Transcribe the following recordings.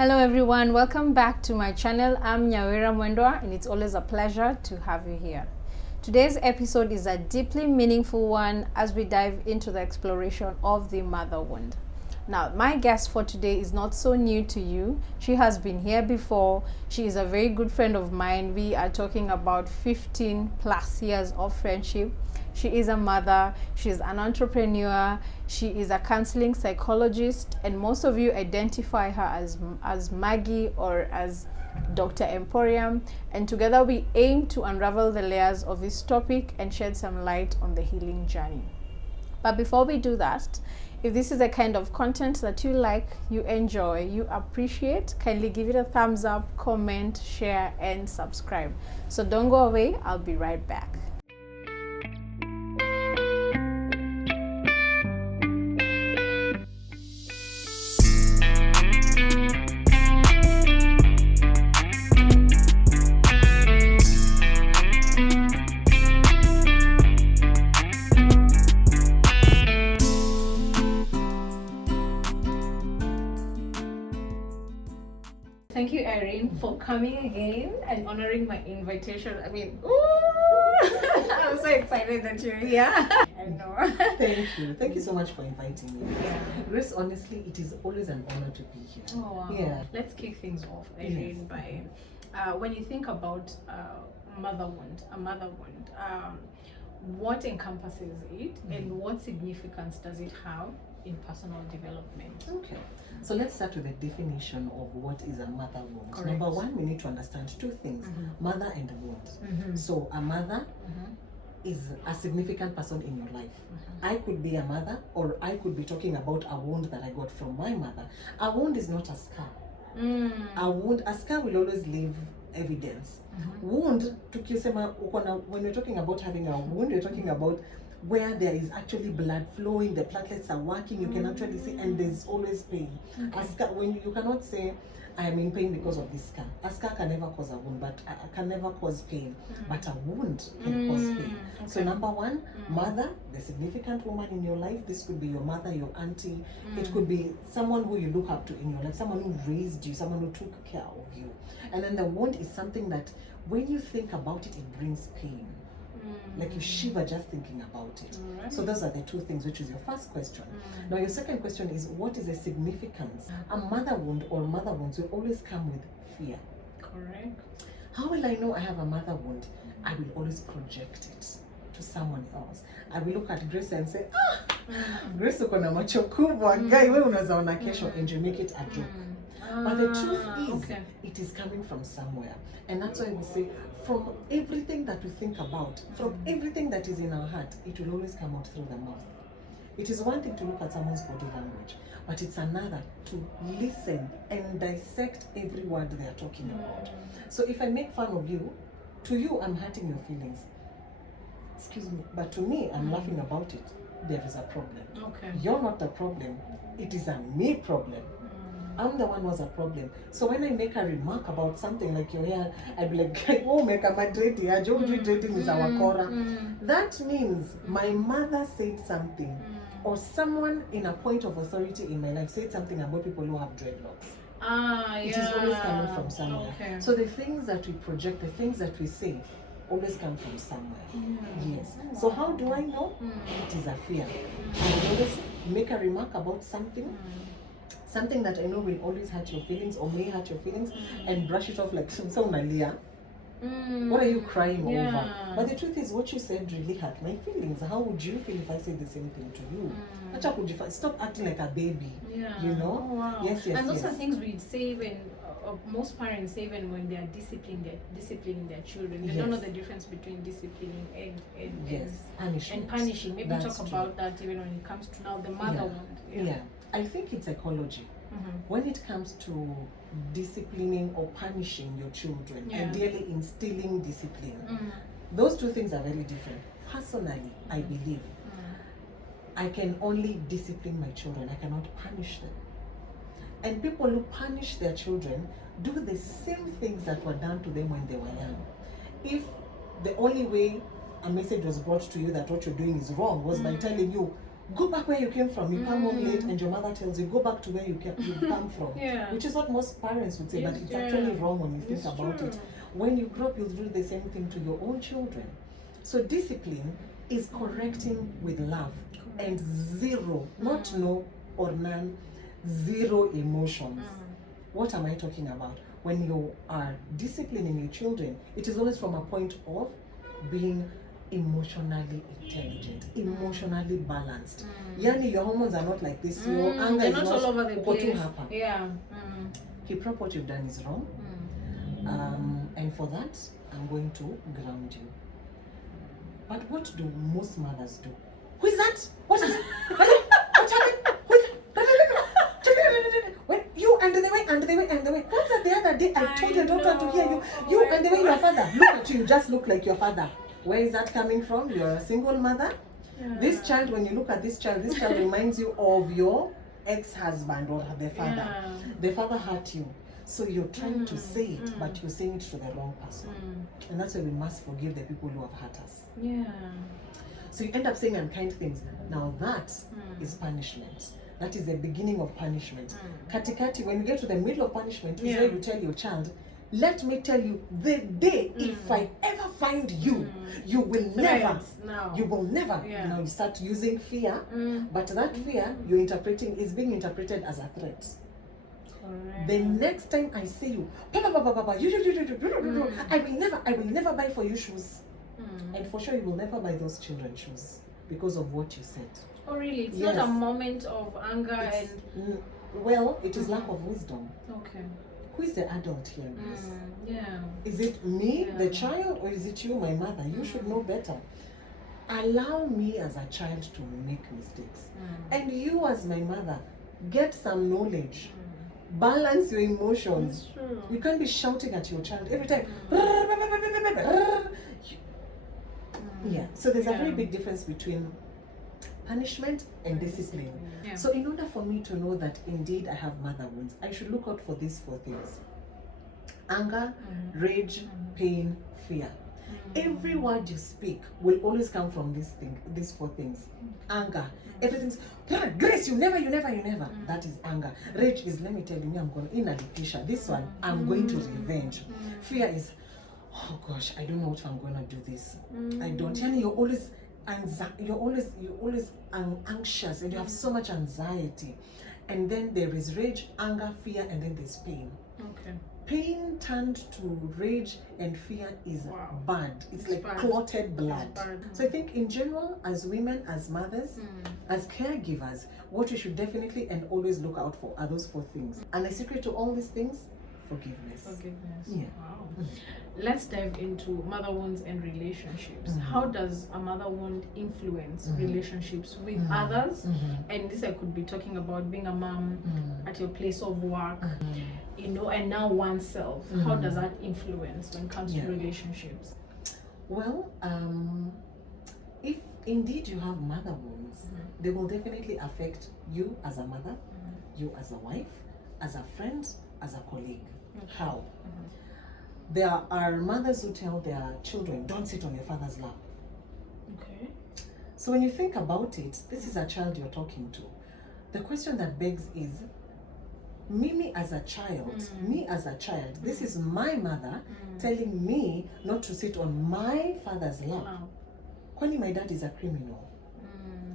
Hello everyone, welcome back to my channel. I'm Nyawira Mwendwa and it's always a pleasure to have you here. Today's episode is a deeply meaningful one as we dive into the exploration of the mother wound. Now, my guest for today is not so new to you. She has been here before. She is a very good friend of mine. We are talking about 15 plus years of friendship. She is a mother, she's an entrepreneur, she is a counseling psychologist, and most of you identify her as Maggie or as Dr. Emporium. And together we aim to unravel the layers of this topic and shed some light on the healing journey. But before we do that, if this is the kind of content that you like, you enjoy, you appreciate, kindly give it a thumbs up, comment, share, and subscribe. So don't go away, I'll be right back. Thank you, Irene, for coming again and honoring my invitation. I mean, I'm so excited that you're here. I know. Thank you. Thank you so much for inviting me. Yeah. Grace, honestly, it is always an honor to be here. Oh, wow. Yeah. Let's kick things off, Irene, by when you think about a mother wound, what encompasses it and what significance does it have in personal development? Okay. So let's start with the definition of what is a mother wound. Correct. Number one, we need to understand two things, mother and wound. So a mother is a significant person in your life. I could be a mother, or I could be talking about a wound that I got from my mother. A wound is not a scar. A scar will always leave evidence. Wound, when we're talking about having a wound, we're talking about where there is actually blood flowing, the platelets are working, you can actually see, and there's always pain. A scar, when you cannot say, I'm in pain because of this scar. A scar can never cause a wound, but can never cause pain. But a wound can cause pain. Okay. So number one, mother, the significant woman in your life. This could be your mother, your auntie. It could be someone who you look up to in your life, someone who raised you, someone who took care of you. And then the wound is something that when you think about it, it brings pain. Like you shiver just thinking about it. Right. So those are the two things, which is your first question. Now your second question is, what is the significance? A mother wound or mother wounds will always come with fear. Correct. How will I know I have a mother wound? I will always project it to someone else. I will look at Grace and say, Grace uko na macho kubwa, guy wewe unaweza ona kesho, and you make it a joke. But the truth is, it is coming from somewhere. And that's why we say, from everything that we think about, from everything that is in our heart, it will always come out through the mouth. It is one thing to look at someone's body language, but it's another to listen and dissect every word they are talking about. So if I make fun of you, to you, I'm hurting your feelings. Excuse me, but to me, I'm laughing about it. There is a problem. Okay. You're not the problem. It is a me problem. I'm the one who has a problem. So when I make a remark about something like your hair, I'd be like, oh, make a madreti, dreading is our kora. That means my mother said something, or someone in a point of authority in my life said something about people who have dreadlocks. It is always coming from somewhere. Okay. So the things that we project, the things that we say, always come from somewhere. Yes. So how do I know? It is a fear. I always make a remark about something that I know will always hurt your feelings or may hurt your feelings, and brush it off like so unalia. What are you crying over? But the truth is, what you said really hurt my feelings. How would you feel if I said the same thing to you? Stop acting like a baby. You know? Oh, wow. Yes. And those are things we say when most parents say when they are disciplining their children. They don't know the difference between disciplining and punishing. Maybe That's talk true. about that even when it comes to now the mother wound. I think it's psychology. When it comes to disciplining or punishing your children, ideally instilling discipline, those two things are very different. Personally, I believe I can only discipline my children. I cannot punish them. And people who punish their children do the same things that were done to them when they were young. If the only way a message was brought to you that what you're doing is wrong was by telling you, Go back where you came from. You come home late and your mother tells you, go back to where you come from. Yeah. Which is what most parents would say, but it's actually wrong when you think about it. When you grow up, you'll do the same thing to your own children. So discipline is correcting with love and zero, not no or none, zero emotions. What am I talking about? When you are disciplining your children, it is always from a point of being emotionally intelligent, emotionally balanced. Yani, your hormones are not like this. Your anger is not all over the place. Yeah. Keep up, what you've done is wrong. And for that, I'm going to ground you. But what do most mothers do? Who is that? What is it? What happened? Who is that? When you and the way. What's that the other day? I told your daughter to hear you. You and the way your father. Look at you. You just look like your father. Where is that coming from? You're a single mother. Yeah. This child, when you look at this child reminds you of your ex-husband or the father. Yeah. The father hurt you. So you're trying to say it, but you're saying it to the wrong person. And that's why we must forgive the people who have hurt us. Yeah. So you end up saying unkind things. Now that is punishment. That is the beginning of punishment. Katikati, when you get to the middle of punishment, is where you tell your child, let me tell you, the day if I ever find you, you will never. You will never. Yeah. Now you start using fear, but that fear is being interpreted as a threat. Correct. The next time I see you, I will never buy for you shoes. And for sure you will never buy those children shoes because of what you said. Oh really? It's not a moment of anger well, it is lack of wisdom. Okay. Who is the adult here, Grace? Yeah. Is it me, the child, or is it you, my mother? You should know better. Allow me as a child to make mistakes. And you as my mother, get some knowledge. Balance your emotions. That's true. You can't be shouting at your child every time. Yeah. So there's a very big difference between punishment and discipline. Yeah. So in order for me to know that indeed I have mother wounds, I should look out for these 4 things: anger, rage, pain, fear. Every word you speak will always come from these 4 things. Anger, everything's Grace, you never. That is anger. Rage is, let me tell you, I'm going to inalipisha. This one, I'm going to revenge. Fear is, oh gosh, I don't know if I'm going to do this. I don't. Yani, you're always anxious and you have so much anxiety. And then there is rage, anger, fear, and then there's pain. Okay. Pain turned to rage and fear is bad. It's like bad. Clotted blood. So I think in general, as women, as mothers, as caregivers, what we should definitely and always look out for are those 4 things. And the secret to all these things, forgiveness. Yeah. Wow. Let's dive into mother wounds and relationships. How does a mother wound influence relationships with others? And this I could be talking about being a mom at your place of work, you know, and now oneself. How does that influence when it comes to relationships? Well, if indeed you have mother wounds, they will definitely affect you as a mother, you as a wife, as a friend, as a colleague. How? There are mothers who tell their children, don't sit on your father's lap. Okay. So when you think about it, this is a child you're talking to. The question that begs is, me as a child, this is my mother telling me not to sit on my father's lap. Kwani my dad is a criminal.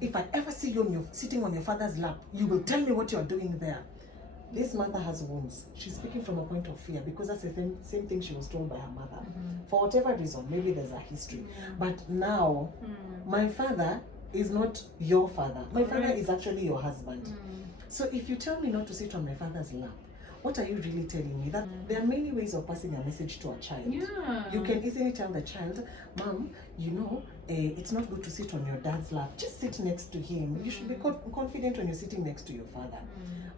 If I ever see you sitting on your father's lap, you will tell me what you're doing there. This mother has wounds. She's speaking from a point of fear because that's the same thing she was told by her mother. For whatever reason, maybe there's a history. But now, my father is not your father. My father is actually your husband. So if you tell me not to sit on my father's lap, what are you really telling me? That there are many ways of passing a message to a child. You can easily tell the child, Mom, you know, it's not good to sit on your dad's lap. Just sit next to him. You should be confident when you're sitting next to your father.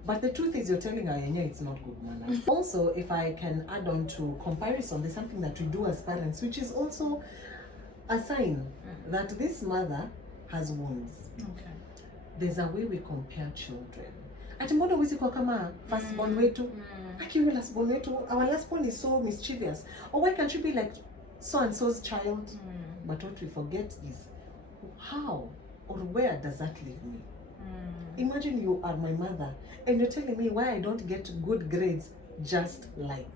But the truth is, you're telling her, yeah, it's not good manners. Also, if I can add on to comparison, there's something that we do as parents, which is also a sign that this mother has wounds. Okay. There's a way we compare children. Ati mbona huwezi kwa kama firstborn wetu? Akiwe lastborn wetu, our lastborn is so mischievous. Or why can't you be like so and so's child? But what we forget is how or where does that leave me? Imagine you are my mother and you're telling me why I don't get good grades just like.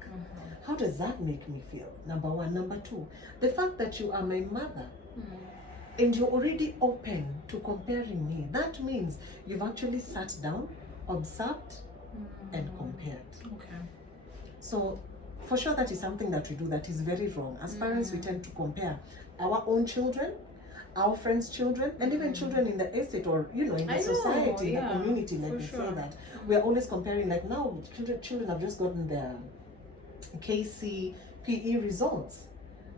How does that make me feel? Number one. Number two, the fact that you are my mother and you're already open to comparing me, that means you've actually sat down, observed, and compared. Okay. So for sure that is something that we do that is very wrong. As parents, we tend to compare our own children, our friends' children, and even children in the estate or in the society, in the community, like we say that. We are always comparing, like now children have just gotten their KCPE results.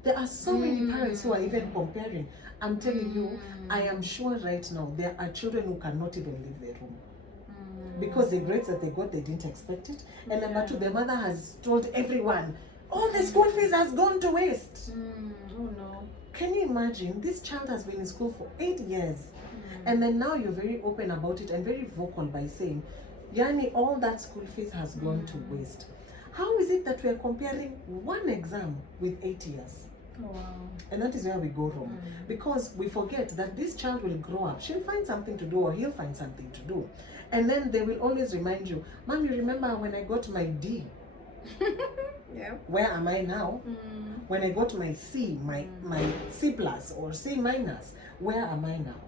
There are so many parents who are even comparing. I'm telling you, I am sure right now there are children who cannot even leave their room. Because the grades that they got, they didn't expect it. And number two, the mother has told everyone, all the school fees has gone to waste. Oh no. Can you imagine? This child has been in school for 8 years. And then now you're very open about it and very vocal by saying, Yani, all that school fees has gone to waste. How is it that we are comparing one exam with 8 years? Oh, wow. And that is where we go wrong. Because we forget that this child will grow up. She'll find something to do or he'll find something to do. And then they will always remind you, Mom, you remember when I got my D? Yeah. Where am I now? When I got my C, my C plus or C minus, where am I now?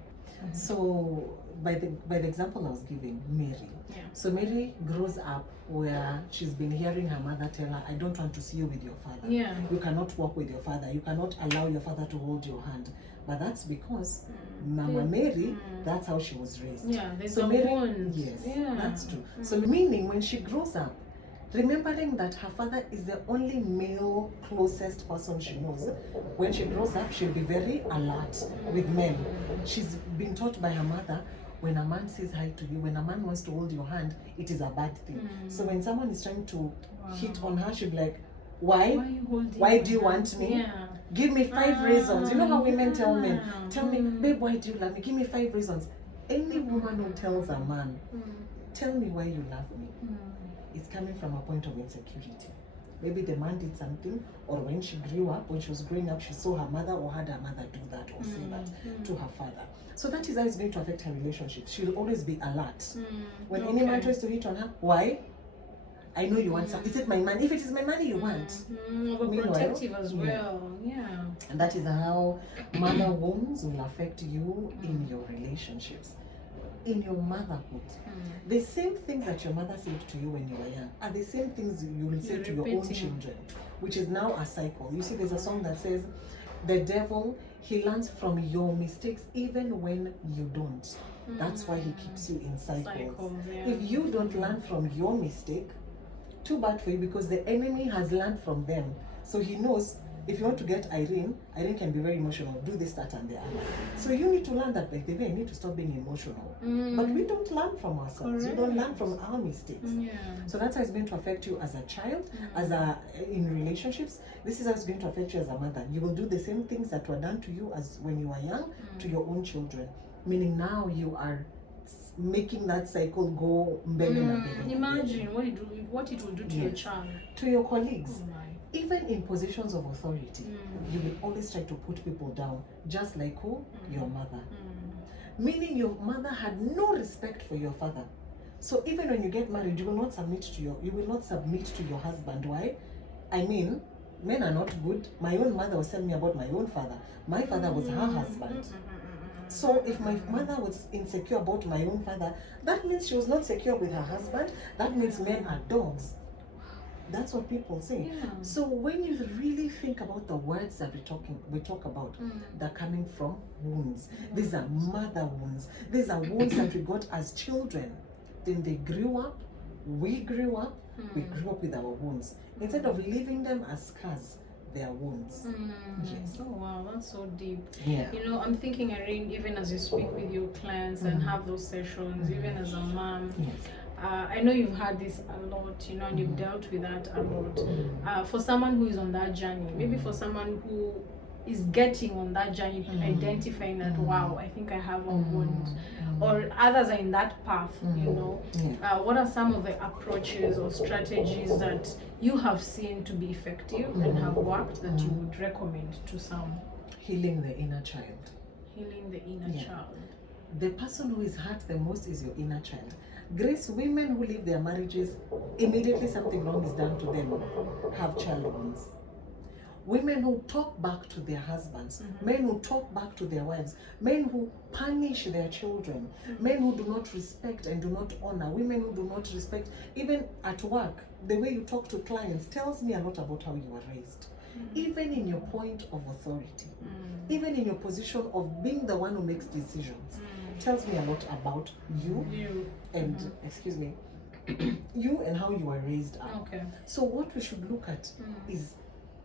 So by the example I was giving, Mary. Yeah. So Mary grows up where she's been hearing her mother tell her, I don't want to see you with your father. Yeah. You cannot walk with your father. You cannot allow your father to hold your hand. But that's because Mama Mary, that's how she was raised. Yeah, there's so a Mary, bond. yes, Yeah. that's true. So meaning when she grows up, remembering that her father is the only male closest person she knows, when she grows up, she'll be very alert with men. She's been taught by her mother, when a man says hi to you, when a man wants to hold your hand, it is a bad thing. So when someone is trying to hit on her, she'll be like, why do you want me? Yeah. Give me 5 reasons. You know how women tell men, tell me, babe, why do you love me? Give me 5 reasons. Any woman who tells a man, tell me why you love me, it's coming from a point of insecurity. Maybe the man did something, or when she grew up, when she was growing up, she saw her mother or had her mother do that or say that to her father. So that is how it's going to affect her relationship. She'll always be alert. When any man tries to hit on her, why? I know you want something. Is it my money? If it is my money you want. Protective as well. Yeah. And that is how mother wounds will affect you in your relationships. In your motherhood, the same things that your mother said to you when you were young are the same things you will say to your own children, which is now a cycle. You see, there's a song that says, the devil, he learns from your mistakes even when you don't. That's why he keeps you in cycles. If you don't learn from your mistake, too bad for you, because the enemy has learned from them. So he knows, if you want to get Irene can be very emotional, do this, that, and the other. So you need to learn that, like, I need to stop being emotional. But we don't learn from ourselves. We don't learn from our mistakes. So that's how it's going to affect you as a child, in relationships. This is how it's going to affect you as a mother. You will do the same things that were done to you as when you were young to your own children. Meaning now you are making that cycle go mbele. Imagine what it will do to your child. To your colleagues. Even in positions of authority, you will always try to put people down, just like who? Your mother. Meaning your mother had no respect for your father. So even when you get married, you will not submit to your husband. Why? I mean, men are not good. My own mother was telling me about my own father. My father was her husband. So if my mother was insecure about my own father, that means she was not secure with her husband. That means men are dogs. That's what people say. So when you really think about the words that we talk about, they're coming from wounds. These are mother wounds. These are wounds that we got as children. Then they grew up, we grew up with our wounds. Instead of leaving them as scars, they are wounds. Yes. Oh wow, that's so deep. Yeah. You know, I'm thinking, Irene, even as you speak with your clients and have those sessions, even as a mom, I know you've had this a lot, you know, and you've dealt with that a lot. For someone who is on that journey, maybe for someone who is getting on that journey, identifying that, wow, I think I have a wound, or others are in that path, you know, what are some of the approaches or strategies that you have seen to be effective and have worked that you would recommend to some? Healing the inner child. Healing the inner child. the person who is hurt the most is your inner child. Grace, women who leave their marriages, immediately something wrong is done to them, have child wounds. Women who talk back to their husbands, men who talk back to their wives, men who punish their children, men who do not respect and do not honor, women who do not respect, even at work, the way you talk to clients tells me a lot about how you were raised. Even in your point of authority, even in your position of being the one who makes decisions, tells me a lot about you and, excuse me, you and how you were raised up. Okay. So what we should look at is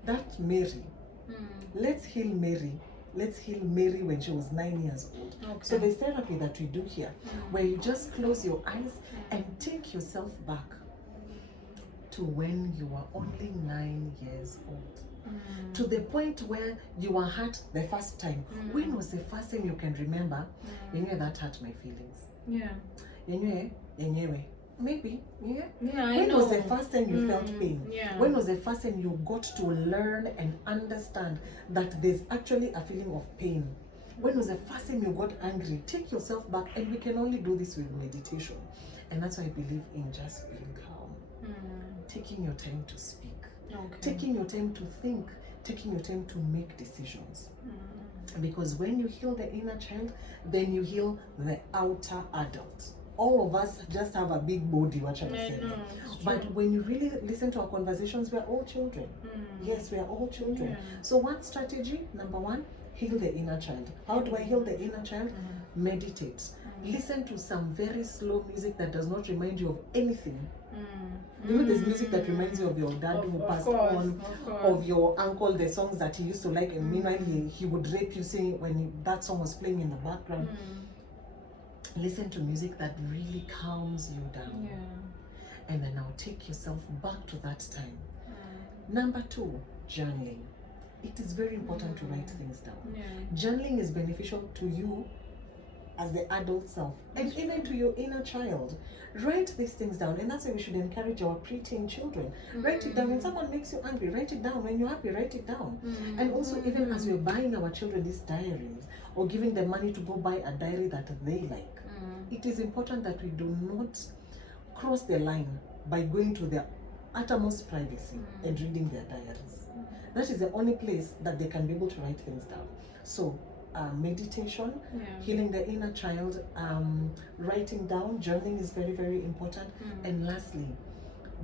that Mary. Let's heal Mary. Let's heal Mary when she was 9 years old. Okay. So there's therapy that we do here, where you just close your eyes and take yourself back to when you were only 9 years old. To the point where you were hurt the first time. When was the first time you can remember? Yenyewe, that hurt my feelings. Yeah. Yenyewe. Maybe, yeah. Yeah, I when know. was the first time you felt pain? Yeah. When was the first time you got to learn and understand that there's actually a feeling of pain? When was the first time you got angry? Take yourself back, and we can only do this with meditation. And that's why I believe in just being calm. Taking your time to speak. Okay. Taking your time to think. Taking your time to make decisions. Because when you heal the inner child, then you heal the outer adult. All of us just have a big body, what shall I say? But when you really listen to our conversations, we are all children. Yes, we are all children. Yeah. So what strategy? Number one, heal the inner child. How do I heal the inner child? Meditate. Listen to some very slow music that does not remind you of anything. You know, there's music that reminds you of your dad who passed on, of your uncle, the songs that he used to like, and meanwhile he would rape you singing when that song was playing in the background. Listen to music that really calms you down. And then now take yourself back to that time. Number two, journaling. It is very important to write things down. Journaling is beneficial to you as the adult self, and even to your inner child. Write these things down, and that's why we should encourage our preteen children. Write it down. When someone makes you angry, write it down. When you're happy, write it down. And also, even as we're buying our children these diaries, or giving them money to go buy a diary that they like, it is important that we do not cross the line by going to their uttermost privacy and reading their diaries. That is the only place that they can be able to write things down. So meditation, healing the inner child, writing down, journaling is very, very important. And lastly,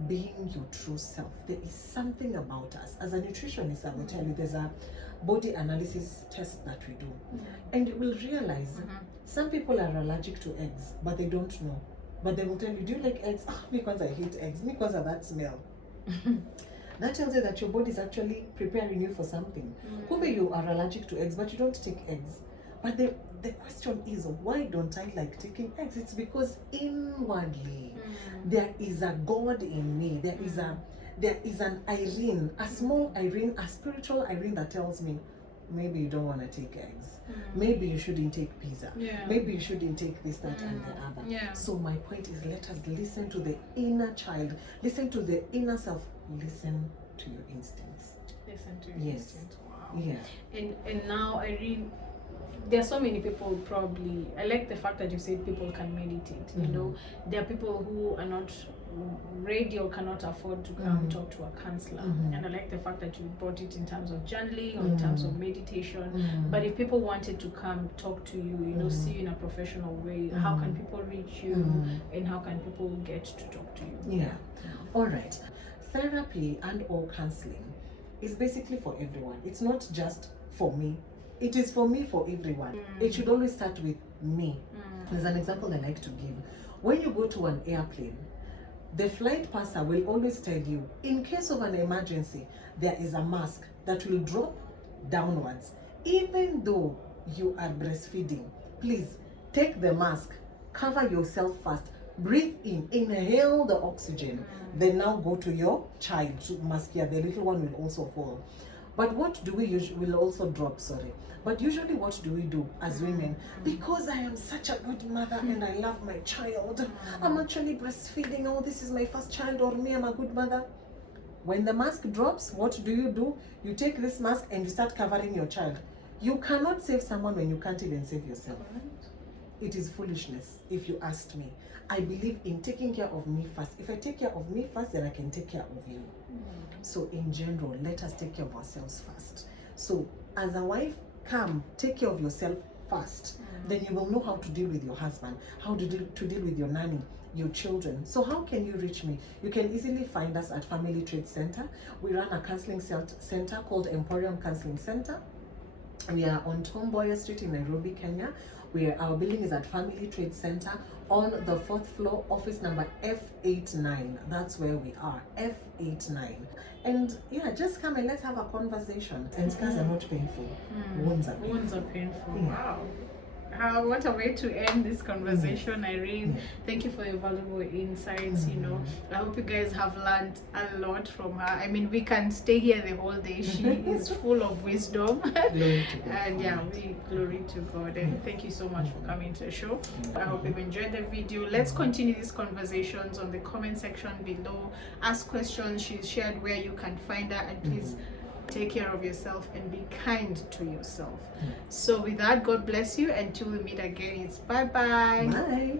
being your true self. There is something about us. As a nutritionist, I will tell you, there's a body analysis test that we do. And you will realize some people are allergic to eggs, but they don't know. But they will tell you, do you like eggs? Oh, because I hate eggs, because of that smell. That tells you that your body is actually preparing you for something. Maybe you are allergic to eggs, but you don't take eggs. But the question is, why don't I like taking eggs? It's because inwardly there is a God in me. There is an Irene, a small Irene, a spiritual Irene that tells me, maybe you don't want to take eggs. Maybe you shouldn't take pizza. Maybe you shouldn't take this, that, and the other. So my point is, let us listen to the inner child. Listen to the inner self. Listen to your instincts. Listen to your instincts. Wow. Yeah. And now I really, there are so many people probably, I like the fact that you said people can meditate. You know, there are people who are not ready or cannot afford to come talk to a counselor. And I like the fact that you brought it in terms of journaling or in terms of meditation. But if people wanted to come talk to you, you know, see you in a professional way, how can people reach you and how can people get to talk to you? Yeah. All right. Therapy and or counseling is basically for everyone. It's not just for me. It is for me, for everyone. It should always start with me. There's an example I like to give. When you go to an airplane, the flight purser will always tell you, in case of an emergency, there is a mask that will drop downwards. Even though you are breastfeeding, please take the mask, cover yourself first, breathe in, inhale the oxygen, then now go to your child, mask here, the little one will also fall. But what do we usually, will also drop, sorry. But usually what do we do as women? Because I am such a good mother and I love my child, I'm actually breastfeeding, oh, this is my first child, or me, I'm a good mother. When the mask drops, what do? You take this mask and you start covering your child. You cannot save someone when you can't even save yourself. it is foolishness if you asked me. I believe in taking care of me first. If I take care of me first, then I can take care of you. So in general, let us take care of ourselves first. So as a wife, come take care of yourself first. Then you will know how to deal with your husband, how to deal with your nanny, your children. So how can you reach me? You can easily find us at Family Trade Center. We run a counseling center called Emporium Counseling Center. We are on Tom Mboya Street in Nairobi, Kenya, where our building is at Family Trade Center on the 4th floor, office number F89. That's where we are, F89. And yeah, just come and let's have a conversation. And scars are not painful. Wounds are painful. Wounds are painful. Yeah. Wow. What a way to end this conversation, Irene. Thank you for your valuable insights. You know, I hope you guys have learned a lot from her. I mean, we can stay here the whole day. She is full of wisdom. Glory to God. And yeah, we glory to God. And thank you so much for coming to the show. I hope you've enjoyed the video. Let's continue these conversations on the comment section below. Ask questions. She shared where you can find her, and please take care of yourself and be kind to yourself. So with that, God bless you. Until we meet again, it's bye-bye. Bye.